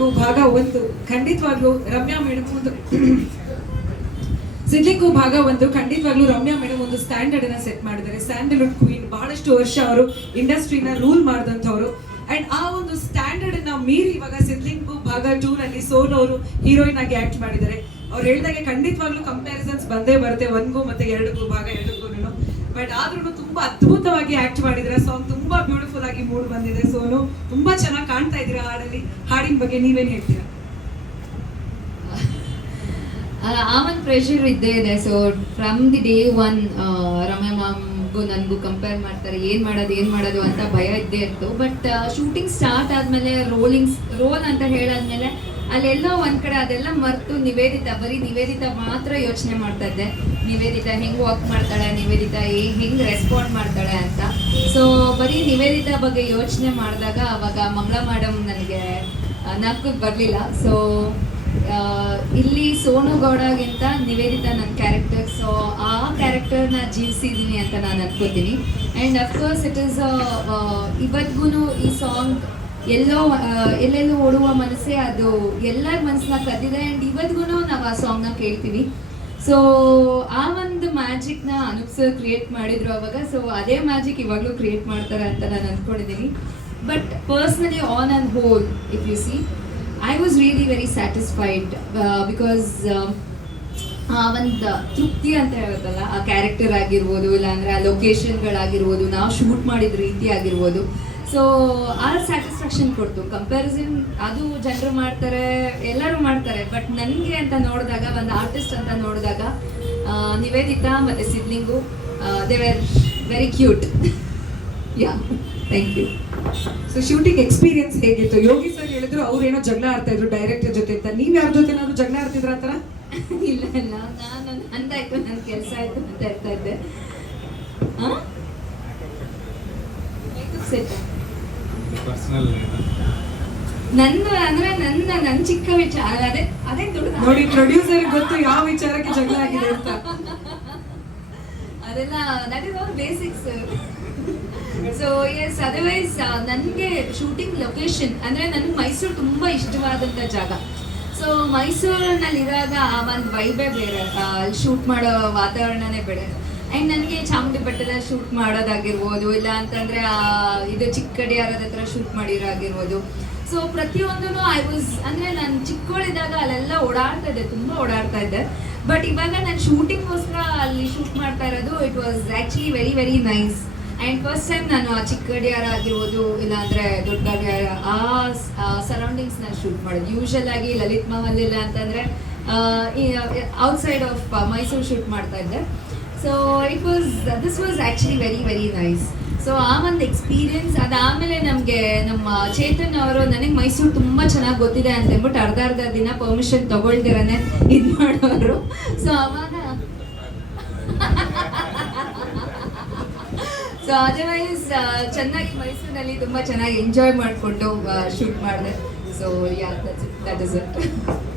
ಸಿದ್ಲಿಂಗು ಭಾಗ ಒಂದು, ಖಂಡಿತವಾಗ್ಲೂ ರಮ್ಯಾ ಮೇಡಮ್ ಒಂದು ಸಿದ್ಲಿಂಗು ಭಾಗ ಒಂದು, ಖಂಡಿತವಾಗ್ಲೂ ರಮ್ಯಾ ಮೇಡಮ್ ಒಂದು ಸ್ಟ್ಯಾಂಡರ್ಡ್ ಅನ್ನ ಸೆಟ್ ಮಾಡಿದ್ದಾರೆ. ಸ್ಯಾಂಡಲ್ವುಡ್ ಕ್ವೀನ್ ಬಹಳಷ್ಟು ವರ್ಷ ಅವರು ಇಂಡಸ್ಟ್ರಿನ ರೂಲ್ ಮಾಡಿದಂಥವ್ರು. ಅಂಡ್ ಆ ಒಂದು ಸ್ಟ್ಯಾಂಡರ್ಡ್ ಅನ್ನ ಮೀರಿ ಇವಾಗ ಸಿದ್ಲಿಂಗು ಭಾಗ ಟೂ ನಲ್ಲಿ ಸೋಲ್ ಅವರು ಹೀರೋಯಿನ್ ಆಗಿ ಆಕ್ಟ್ ಮಾಡಿದ್ದಾರೆ. ಅವ್ರು ಹೇಳಿದಾಗೆ ಖಂಡಿತವಾಗ್ಲೂ ಕಂಪ್ಯಾರಿಸನ್ಸ್ ಬಂದೇ ಬರುತ್ತೆ. ಒಂದ್ಗೂ ಮತ್ತೆ ಎರಡಕ್ಕೂ ಭಾಗ, ಎರಡಕ್ಕೂ ಬಟ್ ಆದ್ರೂ ತುಂಬಾ ಅದ್ಭುತವಾಗಿ ಆಕ್ಟ್ ಮಾಡಿದ್ರೆ ಸಾಂಗ್ ತುಂಬಾ ಆಗಿ ಮೂಡ್ ಬಂದಿದೆ. ಸೋನು, ತುಂಬಾ ಚೆನ್ನಾಗಿ ಕಾಣ್ತಾ ಇದ್ದೀರಾ ಹಾಡಲ್ಲಿ? ಹಾಡಿನ ಬಗ್ಗೆ ನೀವೇನ್ ಹೇಳ್ತೀರಾ? ಆ ಒಂದು ಪ್ರೆಷರ್ ಇದ್ದೇ ಇದೆ so from the day one Ramya ಮ್ಯಾಮ್ಗೂ ನನಗೂ ಕಂಪೇರ್ ಮಾಡ್ತಾರೆ, ಏನು ಮಾಡೋದು ಏನು ಮಾಡೋದು ಅಂತ ಭಯ ಇದ್ದೇ ಇತ್ತು. ಬಟ್ ಶೂಟಿಂಗ್ ಸ್ಟಾರ್ಟ್ ಆದಮೇಲೆ ರೋಲಿಂಗ್ಸ್ ರೋಲ್ ಅಂತ ಹೇಳಾದ್ಮೇಲೆ ಅಲ್ಲೆಲ್ಲ ಒಂದ್ ಕಡೆ ಅದೆಲ್ಲ ಮರೆತು ನಿವೇದಿತ, ಬರೀ ನಿವೇದಿತ ಮಾತ್ರ ಯೋಚನೆ ಮಾಡ್ತಾ ಇದ್ದೆ. ನಿವೇದಿತ ಹೆಂಗ್ ವಾಕ್ ಮಾಡ್ತಾಳೆ, ನಿವೇದಿತ ಹೆಂಗ್ ರೆಸ್ಪಾಂಡ್ ಮಾಡ್ತಾಳೆ ಅಂತ. ಸೊ ಬರೀ ನಿವೇದಿತ ಬಗ್ಗೆ ಯೋಚನೆ ಮಾಡಿದಾಗ ಅವಾಗ ಮಂಗಳ ಮೇಡಮ್ ನನಗೆ ನಕ್ಕು ಬರಲಿಲ್ಲ. ಸೊ ಇಲ್ಲಿ ಸೋನು ಗೌಡಗಿಂತ ನಿವೇದಿತ ನನ್ನ ಕ್ಯಾರೆಕ್ಟರ್ ಸೊ ಆ ಕ್ಯಾರೆಕ್ಟರ್ನ ಜೀವಿಸಿದ್ದೀನಿ ಅಂತ ನಾನು ಅನ್ಕೋತೀನಿ. ಆ್ಯಂಡ್ ಅಫ್ಕೋರ್ಸ್ ಇಟ್ ಈಸ್ ಇವತ್ತಿಗೂ ಈ ಸಾಂಗ್ ಎಲ್ಲೋ ಎಲ್ಲೆಲ್ಲೂ ಎಲ್ಲೆಲ್ಲೋ ಓಡುವ ಮನಸ್ಸೇ ಅದು ಎಲ್ಲರ ಮನಸ್ಸನ್ನ ಕದ್ದಿದೆ. ಆ್ಯಂಡ್ ಇವತ್ತಿಗೂ ನಾವು ಆ ಸಾಂಗ್ನ ಕೇಳ್ತೀವಿ. ಸೊ ಆ ಒಂದು ಮ್ಯಾಜಿಕ್ನ ಅನುಪ್ ಸರ್ ಕ್ರಿಯೇಟ್ ಮಾಡಿದ್ರು ಅವಾಗ. ಸೊ ಅದೇ ಮ್ಯಾಜಿಕ್ ಇವಾಗಲೂ ಕ್ರಿಯೇಟ್ ಮಾಡ್ತಾರೆ ಅಂತ ನಾನು ಅಂದ್ಕೊಂಡಿದ್ದೀನಿ but personally on and whole if you see I was really very satisfied because ಆ ಒಂದು ತೃಪ್ತಿ ಅಂತ ಹೇಳುತ್ತಲ್ಲ, ಆ ಕ್ಯಾರೆಕ್ಟರ್ ಆಗಿರ್ಬೋದು, ಇಲ್ಲಾಂದ್ರೆ ಆ ಲೊಕೇಶನ್ಗಳಾಗಿರ್ಬೋದು ನಾವು ಶೂಟ್ ಮಾಡಿದ ರೀತಿ ಆಗಿರ್ಬೋದು. ಸೊ ಆ ಸ್ಯಾಟಿಸ್ಫ್ಯಾಕ್ಷನ್ ಕೊಡ್ತು. ಕಂಪ್ಯಾರಿಸನ್ ಅದು ಜನರು ಮಾಡ್ತಾರೆ ಎಲ್ಲರೂ ಮಾಡ್ತಾರೆ. ಬಟ್ ನನಗೆ ಅಂತ ನೋಡಿದಾಗ ಒಂದು ಆರ್ಟಿಸ್ಟ್ ಅಂತ ನೋಡಿದಾಗ ನಿವೇದಿತಾ ಮತ್ತು Sidlingu they were very cute yeah thank you so shooting experience ಹೇಗಿತ್ತು? ಯೋಗಿ ಸರ್ ಹೇಳಿದ್ರು ಅವ್ರೇನೋ ಜಗಳ ಆಡ್ತಾ ಇದ್ರು ಡೈರೆಕ್ಟರ್ ಜೊತೆ ಅಂತ. ನೀವು ಯಾರ ಜೊತೆ ಜಗಳ ಜಗಳ ಆಡ್ತಿದ್ರ ಥರ? ಇಲ್ಲ ಇಲ್ಲ. ನಾನು ಅಂದಾಯ್ತು ನನ್ನ ಕೆಲಸ ಆಯಿತು ಅಂತ ಹೇಳ್ತಾ ಇದ್ದೆ. ಹಾಂ ಸೆಟ್ ಆ? ಪರ್ಸನಲ್ ನನ್ನ ಅಂದ್ರೆ ನನ್ನ ನನ್ನ ಚಿಕ್ಕ ವಿಚಾರ ಅದೇ ಅದೇ ದೊಡ್ಡ ನೋಡಿ ಪ್ರೊಡ್ಯೂಸರ್ ಗೊತ್ತು ಯಾವ ವಿಚಾರಕ್ಕೆ ಜಗಳ ಆಗಿದೆ ಅಂತ. ಅದೆಲ್ಲ that is all basics so yes otherwise ನನಗೆ ಶೂಟಿಂಗ್ ಲೊಕೇಶನ್ ಅಂದ್ರೆ ನನಗೆ ಮೈಸೂರು ತುಂಬಾ ಇಷ್ಟವಾದಂಥ ಜಾಗ. ಸೊ ಮೈಸೂರಿನಲ್ಲಿರುವಾಗ ಆ ಒಂದು ವೈಬೇ ಬೇರೆ ಅಲ್ಲಿ ಶೂಟ್ ಮಾಡೋ ವಾತಾವರಣನೇ ಬೇರೆ. ಆ್ಯಂಡ್ ನನಗೆ ಚಾಮುಂಡಿ ಬೆಟ್ಟದ ಶೂಟ್ ಮಾಡೋದಾಗಿರ್ಬೋದು ಇಲ್ಲ ಅಂತಂದರೆ ಇದು ಚಿಕ್ಕಡಿಯಾರದ ಹತ್ರ ಶೂಟ್ ಮಾಡಿರೋಗಿರ್ಬೋದು ಸೊ ಪ್ರತಿಯೊಂದೂ ಐ ವಾಸ್ ಅಂದರೆ ನಾನು ಚಿಕ್ಕವಳಿದ್ದಾಗ ಅಲ್ಲೆಲ್ಲ ಓಡಾಡ್ತಾ ಇದ್ದೆ, ತುಂಬ ಓಡಾಡ್ತಾ ಇದ್ದೆ. ಬಟ್ ಇವಾಗ ನಾನು ಶೂಟಿಂಗ್ಗೋಸ್ಕರ ಅಲ್ಲಿ ಶೂಟ್ ಮಾಡ್ತಾ ಇರೋದು it was actually very very nice and first time ನಾನು ಆ ಚಿಕ್ಕಡಿಯಾರ ಆಗಿರ್ಬೋದು, ಇಲ್ಲಾಂದರೆ ದೊಡ್ಡ ಆ ಸರೌಂಡಿಂಗ್ಸ್ ನಾನು ಶೂಟ್ ಮಾಡೋದು. ಯೂಶಲ್ ಆಗಿ ಲಲಿತ್ ಮಹಲ್ ಇಲ್ಲ ಅಂತಂದರೆ ಔಟ್ಸೈಡ್ ಆಫ್ ಮೈಸೂರು ಶೂಟ್ ಮಾಡ್ತಾ ಇದ್ದೆ. So it was this was actually very very nice so ಆ ಒಂದು ಎಕ್ಸ್ಪೀರಿಯನ್ಸ್ ಅದಾದಮೇಲೆ ನಮಗೆ ನಮ್ಮ ಚೇತನ್ ಅವರು ನನಗೆ ಮೈಸೂರು ತುಂಬ ಚೆನ್ನಾಗಿ ಗೊತ್ತಿದೆ ಅಂತ ಹೇಳ್ಬಿಟ್ಟು ಅರ್ಧ ಅರ್ಧ ದಿನ ಪರ್ಮಿಷನ್ ತಗೊಳ್ದಿರನೆ ಇದು ಮಾಡೋರು. ಸೊ ಅವಾಗ ಸೊ ಅದರ್ವೈಸ್ ಚೆನ್ನಾಗಿ ಮೈಸೂರಿನಲ್ಲಿ ತುಂಬ ಚೆನ್ನಾಗಿ ಎಂಜಾಯ್ ಮಾಡಿಕೊಂಡು ಶೂಟ್ ಮಾಡಿದೆ. So yeah that is it